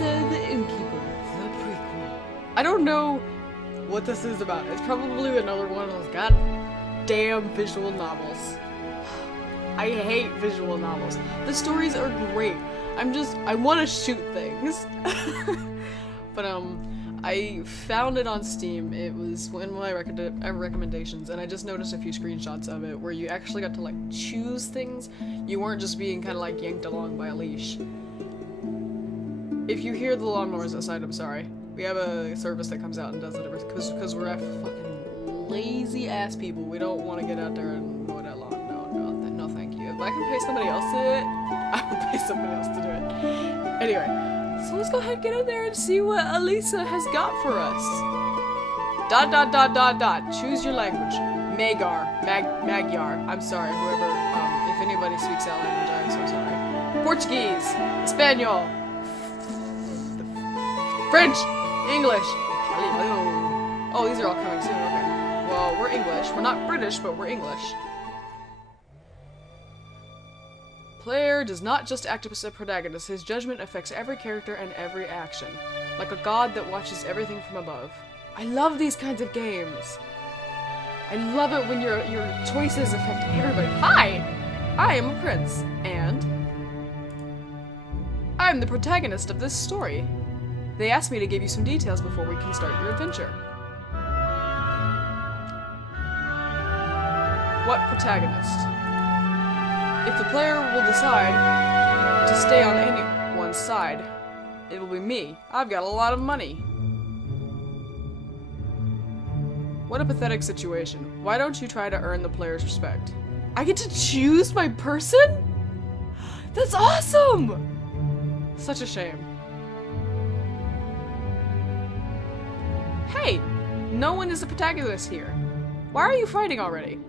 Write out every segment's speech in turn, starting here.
Elisa the Inkeeper, the prequel. I don't know what this is about. It's probably another one of those goddamn visual novels. I hate visual novels. The stories are great. I want to shoot things. But I found it on Steam. It was in my recommendations, and I just noticed a few screenshots of it where you actually got to like choose things. You weren't just being kind of like yanked along by a leash. If you hear the lawnmowers outside, I'm sorry. We have a service that comes out and does it because we're fucking lazy ass people. We don't want to get out there and mow that lawn. No, thank you. If I can pay somebody else to do it, I will pay somebody else to do it. Anyway. So let's go ahead and get in there and see what Elisa has got for us. ... Choose your language. Magyar. I'm sorry, whoever, if anybody speaks that language, I'm so sorry. Portuguese. Espanol. French. English. Oh, these are all coming soon, okay. Well, we're English. We're not British, but we're English. Player does not just act as a protagonist, his judgment affects every character and every action, like a god that watches everything from above. I love these kinds of games. I love it when your choices affect everybody. Hi! I am a prince, and I'm the protagonist of this story. They asked me to give you some details before we can start your adventure. What protagonist? If the player will decide to stay on anyone's side, it will be me. I've got a lot of money. What a pathetic situation. Why don't you try to earn the player's respect? I get to choose my person? That's awesome! Such a shame. Hey! No one is the protagonist here. Why are you fighting already?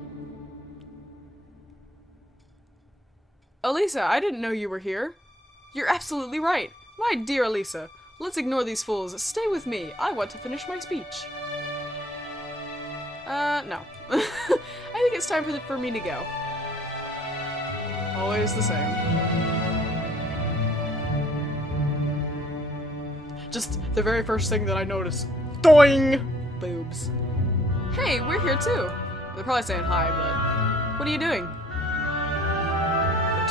Elisa, I didn't know you were here. You're absolutely right. My dear Elisa, let's ignore these fools. Stay with me. I want to finish my speech. No. I think it's time for me to go. Always the same. Just the very first thing that I noticed. Doing! Boobs. Hey, we're here too. They're probably saying hi, but what are you doing?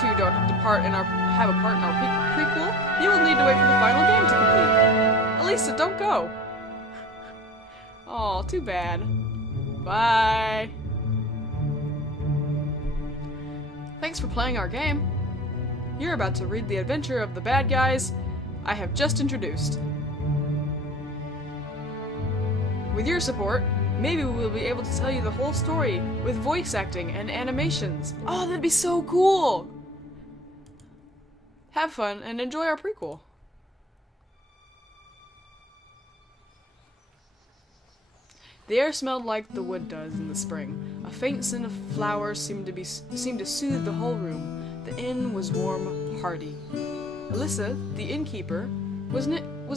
You don't have a part in our prequel, you will need to wait for the final game to complete. Elisa, don't go. Oh, too bad. Bye. Thanks for playing our game. You're about to read the adventure of the bad guys I have just introduced. With your support, maybe we'll be able to tell you the whole story with voice acting and animations. Oh, that'd be so cool! Have fun and enjoy our prequel. The air smelled like the wood does in the spring. A faint scent of flowers seemed to soothe the whole room. The inn was warm, hearty. Elisa, the innkeeper, was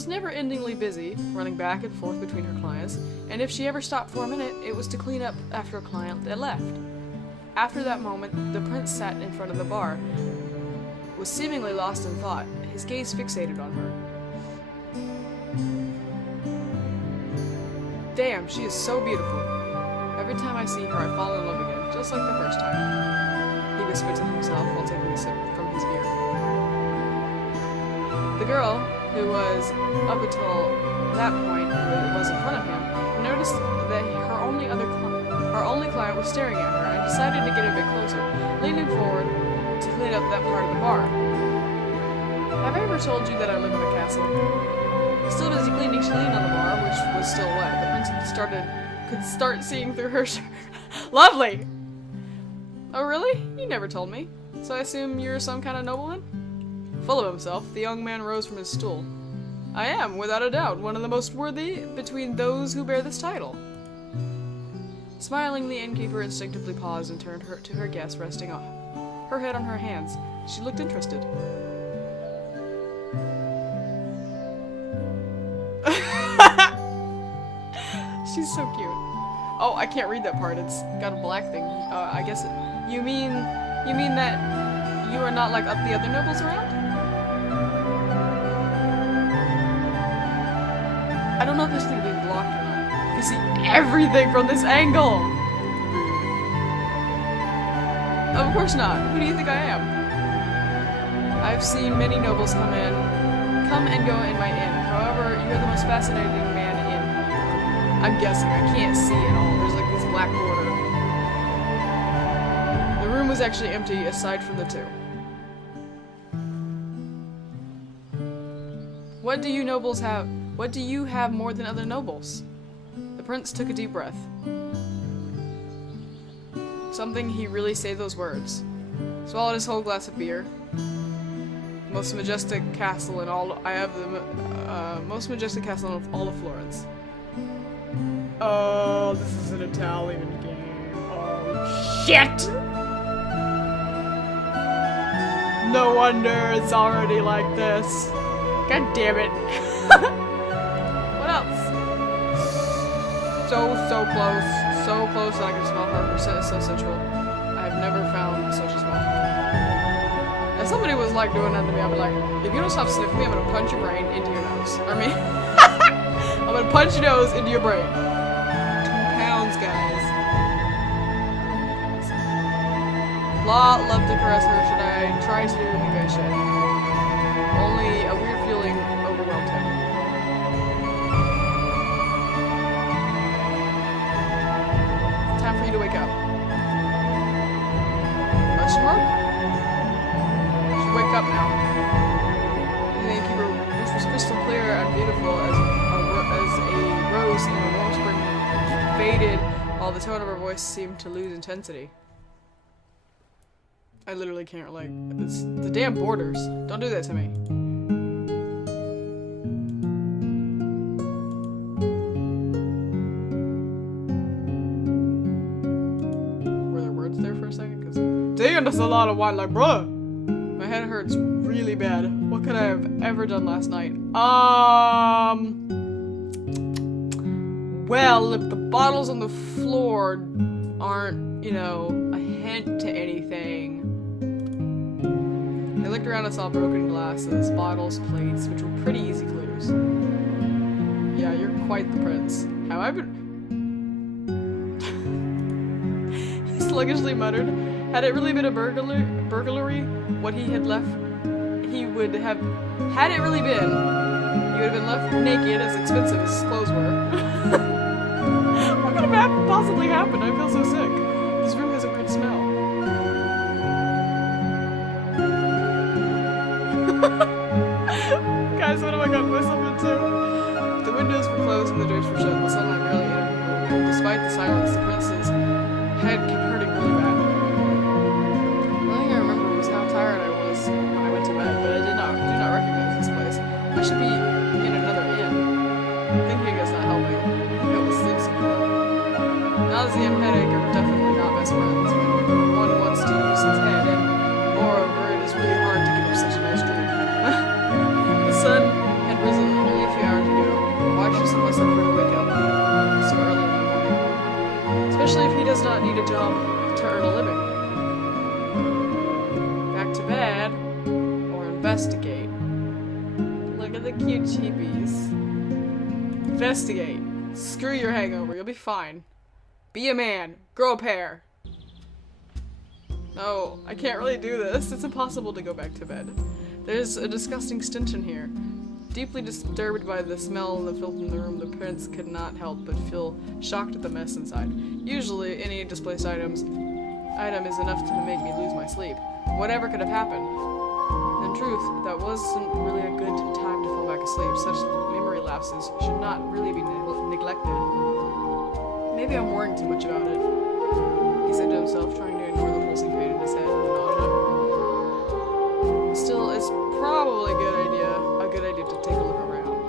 never-endingly busy, running back and forth between her clients, and if she ever stopped for a minute, it was to clean up after a client that left. After that moment, the prince sat in front of the bar, was seemingly lost in thought, his gaze fixated on her. Damn, she is so beautiful. Every time I see her, I fall in love again, just like the first time. He whispered to himself while taking a sip from his beer. The girl, who was, up until that point, was in front of him, noticed that her only client was staring at her and decided to get a bit closer, leaning forward to clean up that part of the bar. Have I ever told you that I live in a castle? Still busy cleaning, she leaned on the bar, which was still wet. The prince could start seeing through her shirt. Lovely! Oh really? You never told me. So I assume you're some kind of nobleman? Full of himself, the young man rose from his stool. I am, without a doubt, one of the most worthy between those who bear this title. Smiling, the innkeeper instinctively paused and turned to her guest, resting her head on her hands. She looked interested. She's so cute. Oh, I can't read that part. It's got a black thing. I guess you mean that you are not like the other nobles around? I don't know if this thing being blocked or not. I can see everything from this angle! Of course not. Who do you think I am? I've seen many nobles come and go in my inn. However, you're the most fascinating man in here. I'm guessing. I can't see at all. There's like this black border. The room was actually empty aside from the two. What do you nobles have? What do you have more than other nobles? The prince took a deep breath. Something he really say those words. Swallowed his whole glass of beer. Most majestic castle in all. I have the most majestic castle of all of Florence. Oh, this is an Italian game. Oh shit! No wonder it's already like this. God damn it! What else? So close that I can smell her. Her scent is so sensual. I have never found such a smell. If somebody was like doing that to me, I'd be like, if you don't stop sniffing me, I'm gonna punch your brain into your nose. I mean, I'm gonna punch your nose into your brain. 2 pounds, guys. Law, love to caress her. Should I try to negotiate? Only a weird feeling overwhelmed him. Time for you to wake up. Question mark? Wake up now. The innkeeper, which was crystal clear and beautiful as a rose in a warm spring, faded while the tone of her voice seemed to lose intensity. I literally can't, like, it's the damn borders. Don't do that to me. Were there words there for a second? Because, damn, that's a lot of wine, like, bruh. My head hurts really bad. What could I have ever done last night? Well, if the bottles on the floor aren't, you know, a hint to anything. I looked around and saw broken glasses, bottles, plates, which were pretty easy clues. Yeah, you're quite the prince. However, he sluggishly muttered, had it really been a burglary, what he had left, he would have, had it really been, he would have been left naked, as expensive as his clothes were. What could have possibly happened? I feel so sick. This room has a weird smell. Guys, what have I gotten myself into? The windows were closed and the drapes were shut, and the sunlight barely entered the room. Despite the silence, the prince's head kept hurting really bad. Tired I was when I went to bed, but I do not recognize this place. I should be in another inn. Thinking it's not helping. I will sleep somewhere. Nausea and headache are definitely not best friends when one wants to use his head, and moreover, it is really hard to give up such a nice dream. The sun had risen only a few hours ago. Why should someone suffer to wake up so early in the morning? Especially if he does not need a job to earn a living. To bed or investigate. Look at the cute cheepies. Investigate. Screw your hangover. You'll be fine. Be a man. Grow a pair. No, I can't really do this. It's impossible to go back to bed. There's a disgusting stench in here. Deeply disturbed by the smell and the filth in the room, the prince could not help but feel shocked at the mess inside. Usually, any displaced item is enough to make me lose my sleep. Whatever could have happened. In truth, that wasn't really a good time to fall back asleep. Such memory lapses should not really be neglected. Maybe I'm worrying too much about it, he said to himself, trying to ignore the pulsing pain in his head and the nausea. Still, it's probably a good idea to take a look around.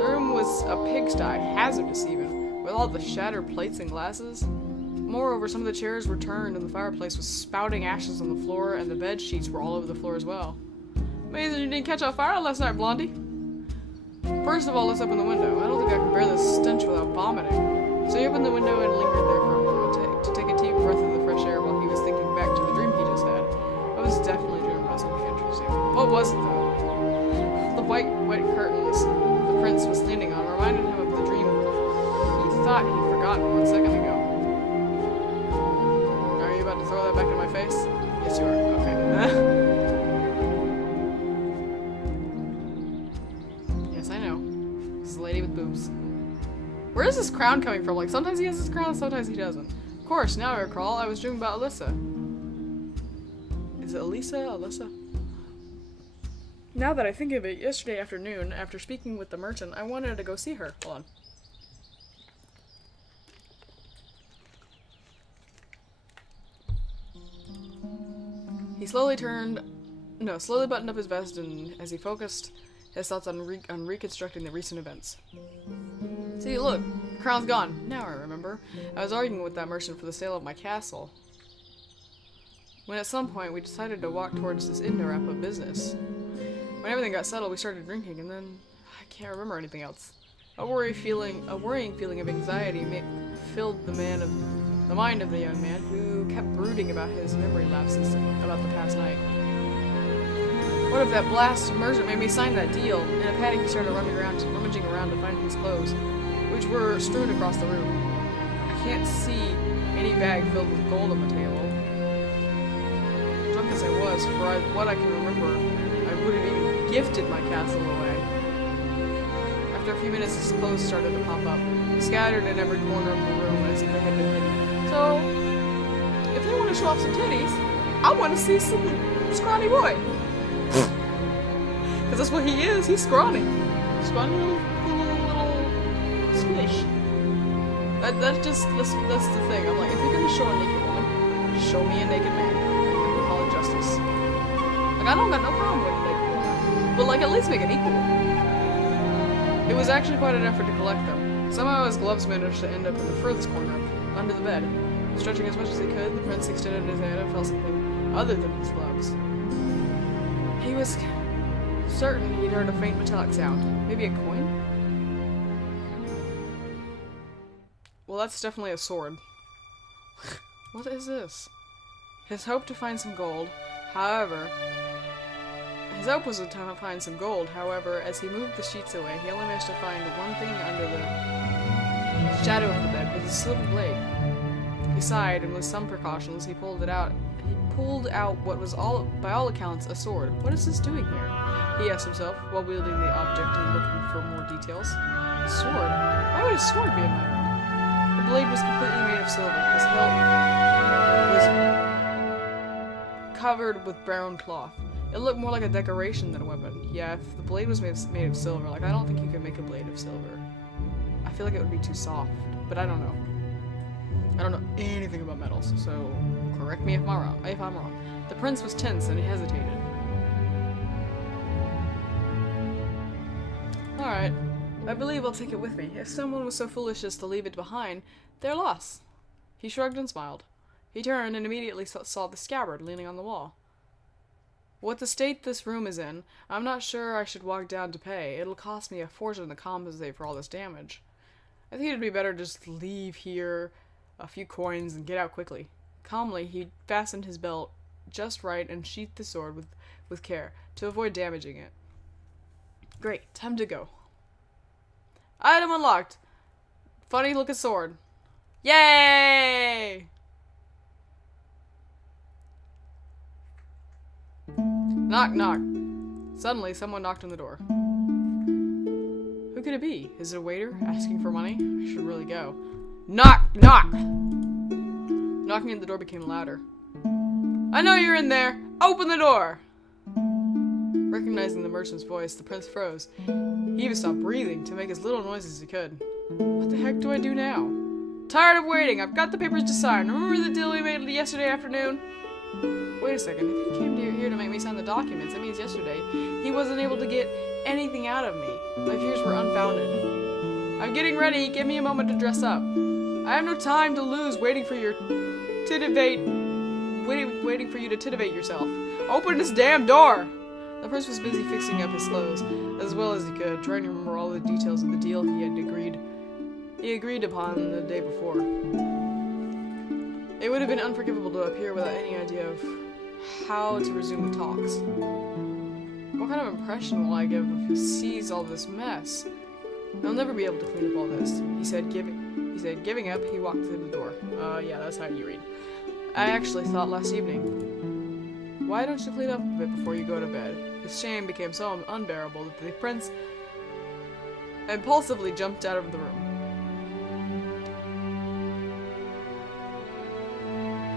The room was a pigsty, hazardous even, with all the shattered plates and glasses. Moreover, some of the chairs were turned and the fireplace was spouting ashes on the floor, and the bed sheets were all over the floor as well. Amazing you didn't catch on fire last night, Blondie. First of all, let's open the window. I don't think I can bear this stench without vomiting. So he opened the window and lingered there for a moment to take a deep breath of the fresh air while he was thinking back to the dream he just had. I was definitely dreaming about something interesting. What was it, though? The white curtains, the prince was leaning on reminded him of the dream he thought he'd forgotten 1 second ago. Are you about to throw that back in my face? Yes, you are. Okay. Yes, I know. This is a lady with boobs. Where is this crown coming from? Like, sometimes he has this crown, sometimes he doesn't. Of course, now I recall, I was dreaming about Elisa. Is it Elisa? Alyssa? Now that I think of it, yesterday afternoon, after speaking with the merchant, I wanted to go see her. Hold on. He slowly buttoned up his vest and as he focused his thoughts on reconstructing the recent events. See, look, the crown's gone. Now I remember. I was arguing with that merchant for the sale of my castle. When at some point we decided to walk towards this inn to wrap up business. When everything got settled, we started drinking, and then I can't remember anything else. A worrying feeling of anxiety filled the mind of the young man, who kept brooding about his memory lapses about the past night. What if that blasted merchant made me sign that deal? In a panic, he started rummaging around to find his clothes, which were strewn across the room. I can't see any bag filled with gold on the table. Drunk as I was, for what I can remember, I would have even gifted my castle away. After a few minutes, his clothes started to pop up, scattered in every corner of the room as if they had been hidden. So, if they want to show off some titties, I want to see some scrawny boy. Because that's what he is. He's scrawny. Scrawny little squish. That's the thing. I'm like, if you're gonna show a naked woman, show me a naked man. And we call it justice. Like, I don't got no problem with a naked woman, but like, at least make it equal. It was actually quite an effort to collect them. Somehow his gloves managed to end up in the furthest corner, under the bed. Stretching as much as he could, the prince extended his hand and felt something other than his gloves. He was certain he'd heard a faint metallic sound. Maybe a coin? Well, that's definitely a sword. What is this? His hope was to find some gold, however, as he moved the sheets away, he only managed to find one thing under the shadow of the bed with a silver blade. He sighed, and with some precautions, he pulled out what was by all accounts, a sword. What is this doing here? He asked himself, while wielding the object and looking for more details. A sword? Why would a sword be in my room? The blade was completely made of silver. His hilt was covered with brown cloth. It looked more like a decoration than a weapon. Yeah, if the blade was made of silver, like, I don't think you could make a blade of silver. I feel like it would be too soft, but I don't know. I don't know anything about metals, so correct me if I'm wrong. The prince was tense and he hesitated. Alright, I believe I'll take it with me. If someone was so foolish as to leave it behind, their loss. He shrugged and smiled. He turned and immediately saw the scabbard leaning on the wall. What the state this room is in, I'm not sure I should walk down to pay. It'll cost me a fortune to compensate for all this damage. I think it'd be better to just leave here a few coins and get out quickly. Calmly, he fastened his belt just right and sheathed the sword with care to avoid damaging it. Great, time to go. Item unlocked. Funny looking sword. Yay! Knock, knock. Suddenly, someone knocked on the door. Who could it be? Is it a waiter asking for money? I should really go. Knock, knock! Knocking at the door became louder. I know you're in there! Open the door! Recognizing the merchant's voice, the prince froze. He even stopped breathing to make as little noise as he could. What the heck do I do now? Tired of waiting. I've got the papers to sign. Remember the deal we made yesterday afternoon? Wait a second. If he came here to make me sign the documents, that means yesterday he wasn't able to get anything out of me. My fears were unfounded. I'm getting ready. Give me a moment to dress up. I have no time to lose waiting for you to titivate yourself. Open this damn door! The prince was busy fixing up his clothes as well as he could, trying to remember all the details of the deal he agreed upon the day before. It would have been unforgivable to appear without any idea of how to resume the talks. What kind of impression will I give if he sees all this mess? I'll never be able to clean up all this, he said, giving up, he walked through the door. Yeah, that's how you read. I actually thought last evening, why don't you clean up a bit before you go to bed? His shame became so unbearable that the prince impulsively jumped out of the room.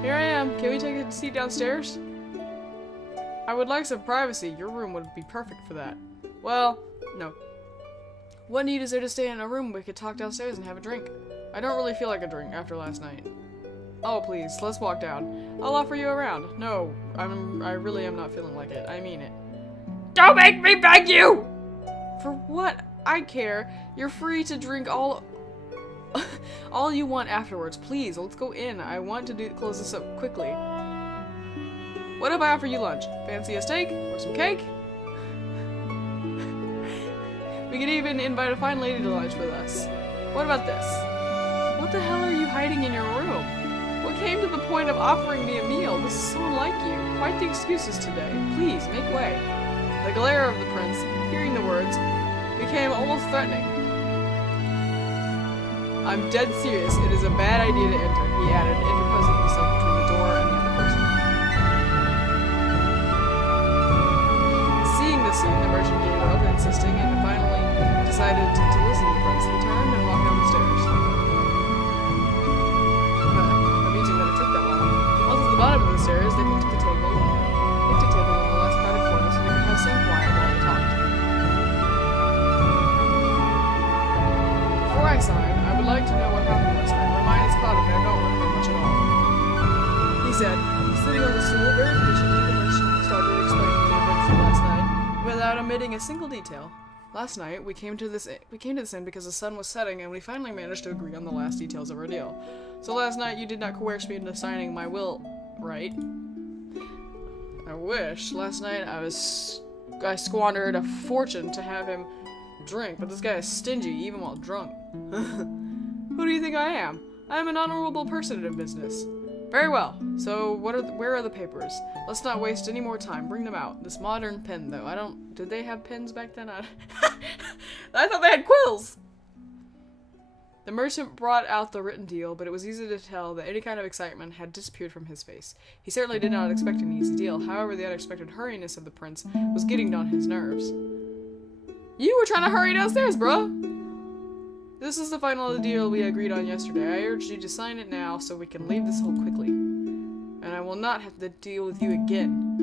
Here I am. Can we take a seat downstairs? I would like some privacy. Your room would be perfect for that. Well, no. What need is there to stay in a room? We could talk downstairs and have a drink. I don't really feel like a drink after last night. Oh, please, let's walk down. I'll offer you a round. No, I really am not feeling like it. I mean it. Don't make me beg you! For what? I care. You're free to drink all you want afterwards. Please, let's go in. I want to close this up quickly. What if I offer you lunch? Fancy a steak? Or some cake? We could even invite a fine lady to lunch with us. What about this? What the hell are you hiding in your room? What came to the point of offering me a meal? This is so unlike you. Quite the excuses today. Please, make way. The glare of the prince, hearing the words, became almost threatening. I'm dead serious. It is a bad idea to enter, he added, interposing himself between the door and the other person. Seeing the scene, the merchant gave up, insisting, and finally decided to listen to the prince. He turned and walked down the stairs. Amusing that it took that long. Once at the bottom of the stairs, they picked a table in the less crowded corner so they could have some quiet while they talked. Before I sign, I would like to know what happened last night. My mind is clouded and I don't remember much at all. He said, sitting on the stool very patiently, the merchant started explaining the events of last night without omitting a single detail. Last night, we came to this inn because the sun was setting and we finally managed to agree on the last details of our deal. So last night, you did not coerce me into signing my will, right? I wish. Last night, I squandered a fortune to have him drink, but this guy is stingy even while drunk. Who do you think I am? I am an honorable person in business. Very well. So, where are the papers? Let's not waste any more time. Bring them out. This modern pen, though. Did they have pens back then? I thought they had quills! The merchant brought out the written deal, but it was easy to tell that any kind of excitement had disappeared from his face. He certainly did not expect an easy deal. However, the unexpected hurriness of the prince was getting on his nerves. You were trying to hurry downstairs, bruh! This is the final deal we agreed on yesterday. I urge you to sign it now so we can leave this hole quickly. And I will not have to deal with you again.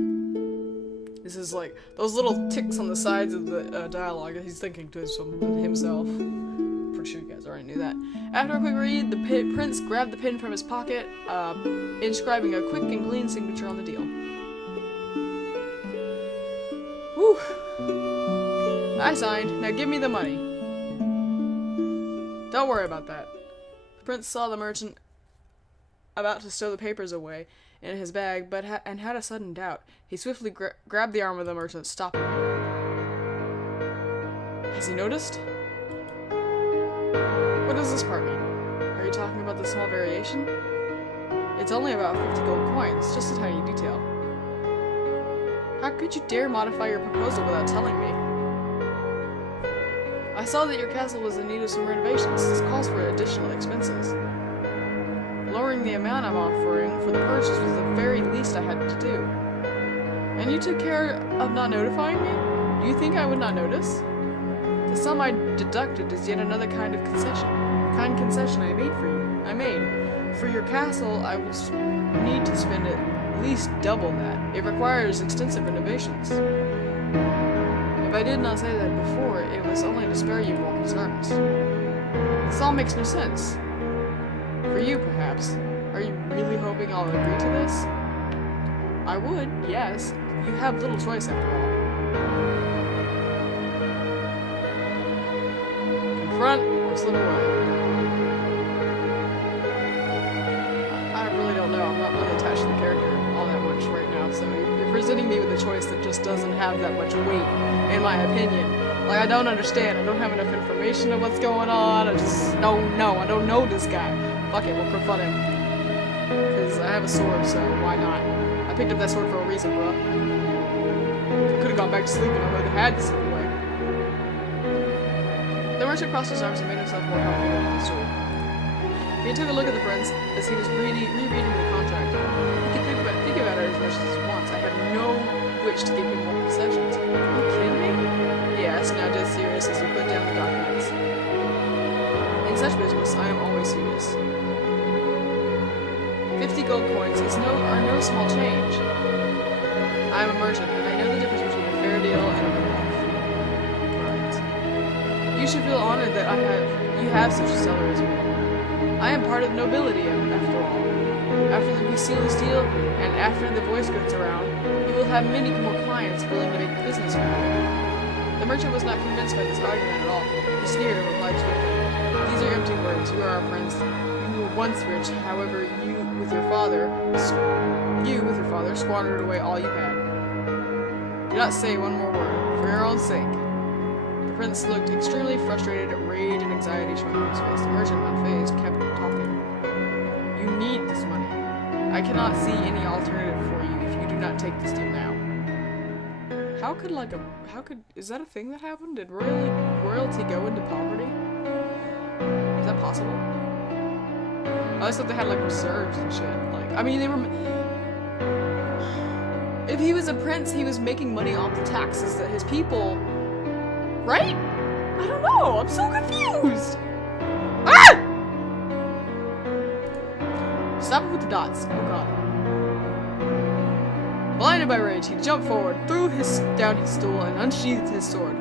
This is like those little ticks on the sides of the dialogue that he's thinking to himself. Pretty sure you guys already knew that. After a quick read, the prince grabbed the pen from his pocket, inscribing a quick and clean signature on the deal. Whew. I signed. Now give me the money. Don't worry about that. The prince saw the merchant about to stow the papers away in his bag, but had a sudden doubt. He swiftly grabbed the arm of the merchant, stopping him. Has he noticed? What does this part mean? Are you talking about the small variation? It's only about 50 gold coins, just a tiny detail. How could you dare modify your proposal without telling me? I saw that your castle was in need of some renovations. This calls for additional expenses. Lowering the amount I'm offering for the purchase was the very least I had to do. And you took care of not notifying me? Do you think I would not notice? The sum I deducted is yet another kind concession I made for you. For your castle, I will need to spend at least double that. It requires extensive renovations. If I did not say that before, it was only to spare you more concerns. This all makes no sense. For you, perhaps. Are you really hoping I'll agree to this? I would, yes. You have little choice after all. Confront or slip away. I really don't know. I'm not really attached to the character all that much right now, so you're presenting me with a choice that just doesn't have that much weight, in my opinion. Like, I don't understand. I don't have enough information of what's going on. I just don't know. I don't know this guy. Fuck it, we'll confront him. Because I have a sword, so why not? I picked up that sword for a reason, bro. I could have gone back to sleep and I would have had to slip away. The merchant crossed his arms and made himself more comfortable on the stool. He took a look at the prince as he was rereading the contract. He could think about it as much as he wants. I have no wish to give him more possessions. Are you kidding me? Yes, now dead serious as he put down the documents. In such business, I am always serious. 50 gold coins are no small change. I am a merchant, and I know the difference between a fair deal and a rip-off. Right. You should feel honored that you have such a seller as me. I am part of the nobility, after all. After we seal this deal, and after the voice gets around, you will have many more clients willing to make business with you. The merchant was not convinced by this argument at all. He sneered and replied swiftly, "These are empty words. You are our prince. You were once rich, however, you with your father squandered away all you had. Do not say one more word, for your own sake." The prince looked extremely frustrated at rage and anxiety showing on his face. The merchant, unfazed, kept talking. "You need this money. I cannot see any alternative for you if you do not take this deal now." Is that a thing that happened? Did royalty go into poverty? Is that possible? I always thought they had like reserves and shit. Like, I mean, they were. If he was a prince, he was making money off the taxes that his people. Right? I don't know. I'm so confused. Ah! Stop it with the dots. Oh god. Blinded by rage, he jumped forward, threw down his stool, and unsheathed his sword.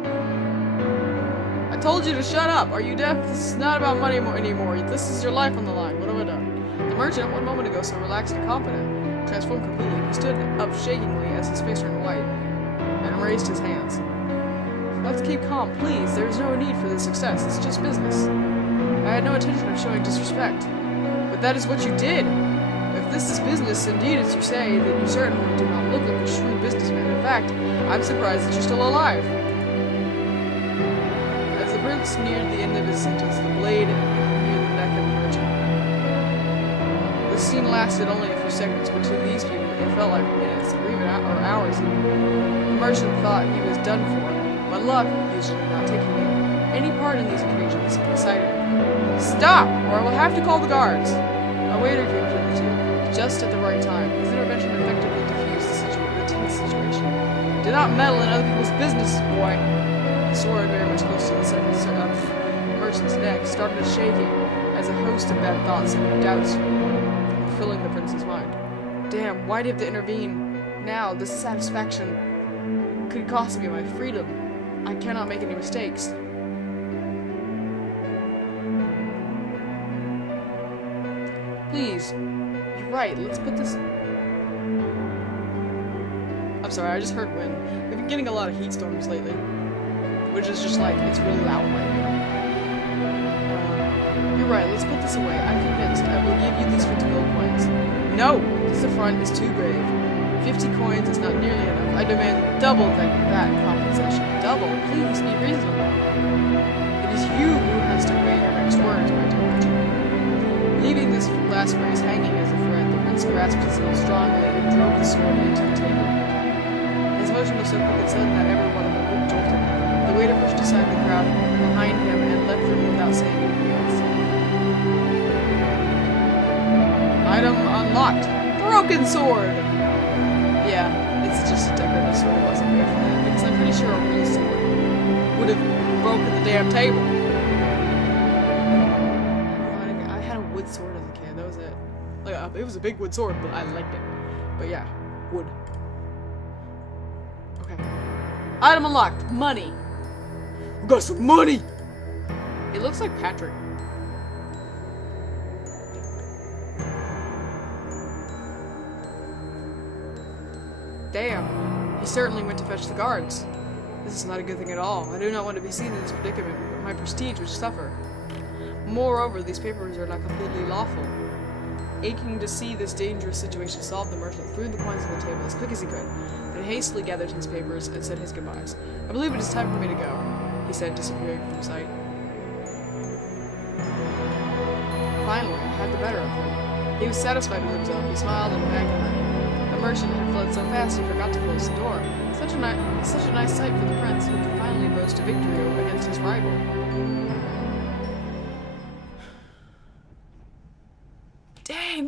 "I told you to shut up! Are you deaf? This is not about money anymore. This is your life on the line. What have I done?" The merchant, one moment ago so relaxed and confident, transformed completely. He stood up shakingly as his face turned white, and raised his hands. "Let's keep calm, please. There is no need for this success. It's just business. I had no intention of showing disrespect. But that is what you did. If this is business, indeed, as you say, then you certainly do not look like a shrewd businessman. In fact, I'm surprised that you're still alive." As the prince neared the end of his sentence, the blade near the neck of the merchant. The scene lasted only a few seconds, but to these people, it felt like minutes, or even hours. The merchant thought he was done for, but luck, usually not taking any part in these occasions, decided, "Stop, or I will have to call the guards." A waiter came to the two, just at the right time. His intervention effectively diffused the tense situation. "Do not meddle in other people's business, boy." The sword, very much close to the surface of the merchant's neck, started shaking as a host of bad thoughts and doubts were filling the prince's mind. Damn, why did I have to intervene? Now, this satisfaction could cost me my freedom. I cannot make any mistakes. Please. You're right, let's put this... I'm sorry, I just heard wind. We've been getting a lot of heat storms lately. Which is just like, it's really loud right here. You're right, let's put this away. I'm convinced I will give you these 50 gold coins. No! This affront is too grave. 50 coins is not nearly enough. I demand double that compensation. Double? Please, be reasonable. It is you who has to weigh your next words, my dear merchant. Leaving this last phrase hanging as a thread, the prince grasped his heel strongly and drove the sword into the table. His motion was so quick and sudden that everyone in the room jolted. The waiter pushed aside the crowd behind him and left the room without saying anything else. Item unlocked. Broken sword! Yeah, it's just a decorative sword. It wasn't good for that, because I'm pretty sure a real sword would have broken the damn table. I had a wood sword as a kid. That was it. Like, it was a big wood sword, but I liked it. But yeah, wood. Okay. Item unlocked. Money. We got some money! It looks like Patrick. Damn. He certainly went to fetch the guards. This is not a good thing at all. I do not want to be seen in this predicament, but my prestige would suffer. Moreover, these papers are not completely lawful. Aching to see this dangerous situation solved, the merchant threw the coins on the table as quick as he could, then hastily gathered his papers and said his goodbyes. "I believe it is time for me to go," he said, disappearing from sight. Finally, I had the better of him. He was satisfied with himself. He smiled and begged money. The merchant had fled so fast he forgot to close the door. Such a nice sight for the prince, who could finally boast a victory against his rival.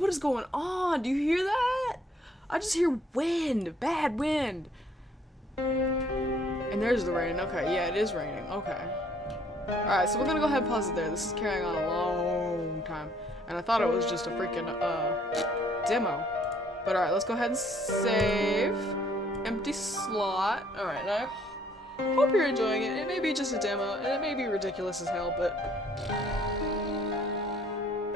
What is going on? Do you hear that? I just hear wind. Bad wind. And there's the rain. Okay, yeah, it is raining. Okay. Alright, so we're gonna go ahead and pause it there. This is carrying on a long time. And I thought it was just a freaking, demo. But alright, let's go ahead and save. Empty slot. Alright, and I hope you're enjoying it. It may be just a demo, and it may be ridiculous as hell, but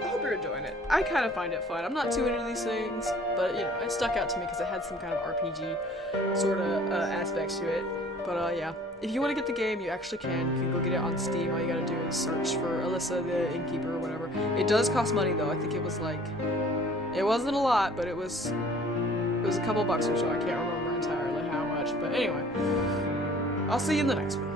I hope you're enjoying it. I kind of find it fun. I'm not too into these things, but, you know, it stuck out to me because it had some kind of RPG sort of aspects to it. But, yeah. If you want to get the game, you actually can. You can go get it on Steam. All you gotta do is search for Elisa the Inkeeper or whatever. It does cost money, though. I think it was like... It wasn't a lot, but it was a couple bucks or so. I can't remember entirely how much. But anyway, I'll see you in the next one.